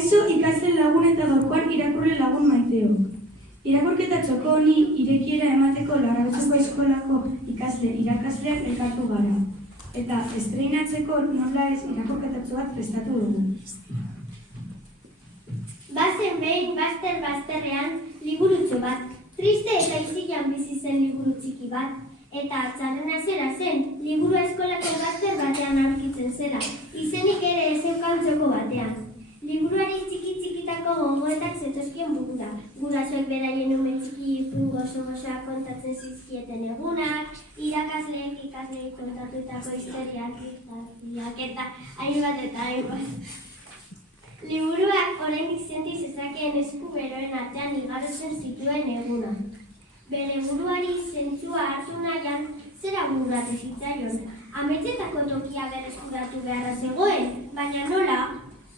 Kaixo ikasle lagun eta gaurkoan irakurle lagun maiteok. Irakurketa txoko honi irekiera emateko Larrauzko eskolako ikasle irakasleak elkartu gara. Eta estreinatzeko nola ez irakurketatxo bat prestatu dugu. Bazen behin bazterrean liburutxo bat, triste eta izilan bizi zen liburu txiki bat, eta txarrena zera zen, liburu eskolako bazter batean aurkitzen zela, izenik ere ez zeukan txoko batean. Liburuari txiki-txikitako gongoetak zetozkien burura. Gurasoek beraien ume txiki gozo-gozoak kontatzen zizkieten egunak, irakasleek ikasleek kontatutako historiak eta hainbat. Liburuak oraindik senti zezakeen esku beroen artean igarotzen zituen egunak. Bere buruari zentzua hartu nahian, zera bururatu zitzaion. Ametsetako tokia berreskuratu beharra zegoen, baina nola?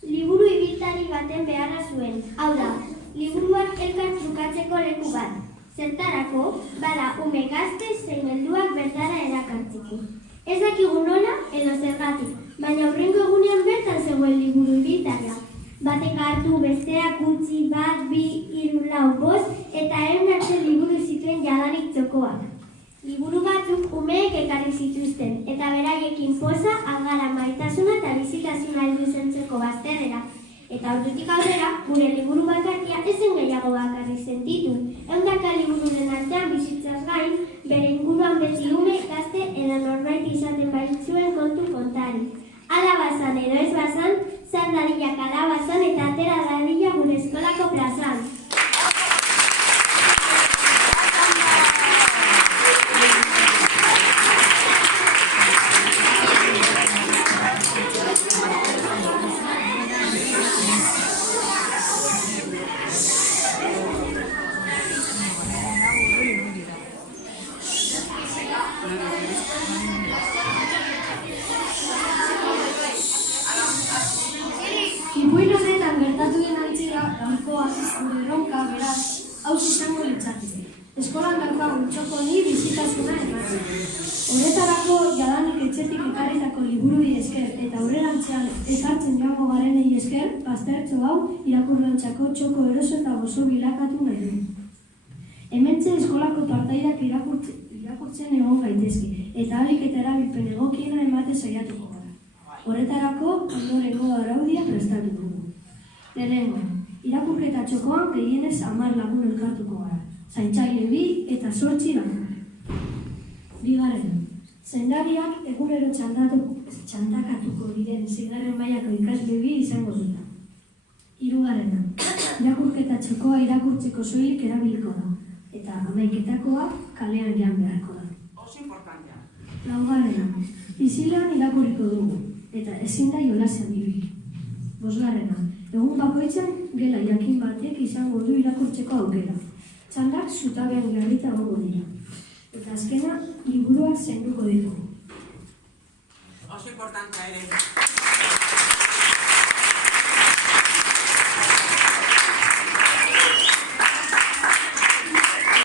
Liburu ibiltari baten beharra zuen. Hau da, liburuak elkar trukatzeko leku bat. Zertarako, bada ume gazte zein helduak bertara erakartzeko. Ez dakigu nola edo zergatik, baina hurrengo egunean bertan zegoen liburu ibiltaria. Batek hartu besteak utzi 1, 2, 3, 4, 5 eta 100 arte liburu zituen jadanik txokoak. Liburu batzuk umeek ekarri zituzten, eta beraiekin poza, algara, maitasuna eta bizitasuna heldu zentzeko bazterrera. Eta ordutik aurrera, gure liburu bakarria ezen gehiago bakarri sentitu. 100 libururen artean bizitzaz gain, bere inguruan beti ume, gazte edo norbait izaten baitzuen kontu kontari. Ala bazan edo ez bazan, zan dadila kalabazan eta atera dadila gure eskolako plazan. Ipuin honetan gertatu den antzera, gaurkoa gure erronka beraz, hauxe izango litzateke. Eskolan daukagun txoko honi bizitasuna ematen. Horretarako jadanik etxetik ekarritako liburuei esker eta aurrerantzean ekartzen joango garenei esker, baztertxo hau irakurleontzako txoko eroso eta gozo bilakatu nahi du. Hementxe eskolako partaidak irakurtzen egon gaitezke, eta ahalik eta erabilpen egokiena ematen saiatuko gara. Horretarako, ondorengo araudia prestatu dugu. Lehenengo, irakurketa txokoan gehienez 10 lagun elkartuko gara. Zaintzaile 2 eta 8 lagun. Bigarren, zaindariak egunero txandakatuko diren 6. mailako ikasle 2 izango dira. Hirugarrena, irakurketa txokoa irakurtzeko soilik erabiliko da, eta 11etakoa kalean joan beharko da. Oso importantea. Laugarrena, izilean irakurriko dugu, eta ezin da jolasean ibili. Bosgarrena, egun bakoitzan gela jakin batek izango du irakurtzeko aukera. Txandak zutabean garrita egongo dira. Eta azkena, liburuak zenduko ditugu. Oso importantea ere.